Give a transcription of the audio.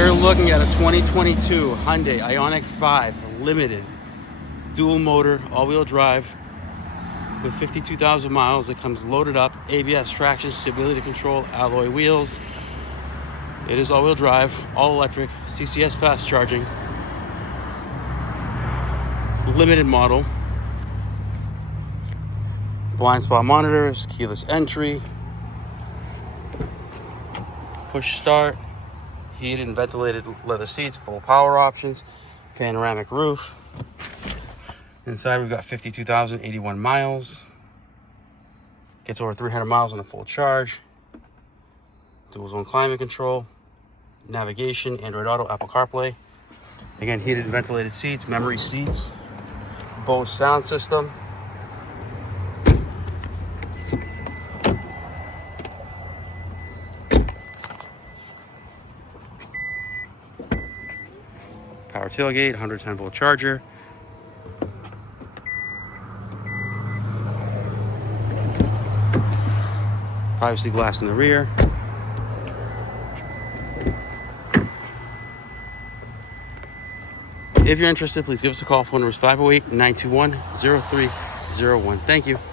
You're looking at a 2022 Hyundai Ioniq 5 Limited, dual motor, all-wheel drive with 52,000 miles. It comes loaded up, ABS traction, stability control, alloy wheels. It is all-wheel drive, all electric, CCS fast charging, limited model, blind spot monitors, keyless entry, push start, heated and ventilated leather seats, full power options, panoramic roof. Inside we've got 52,081 miles. Gets over 300 miles on a full charge. Dual zone climate control, navigation, Android Auto, Apple CarPlay. Again, heated and ventilated seats, memory seats, Bose sound system. Power tailgate, 110 volt charger. Privacy glass in the rear. If you're interested, please give us a call. Phone number is 508-921-0301. Thank you.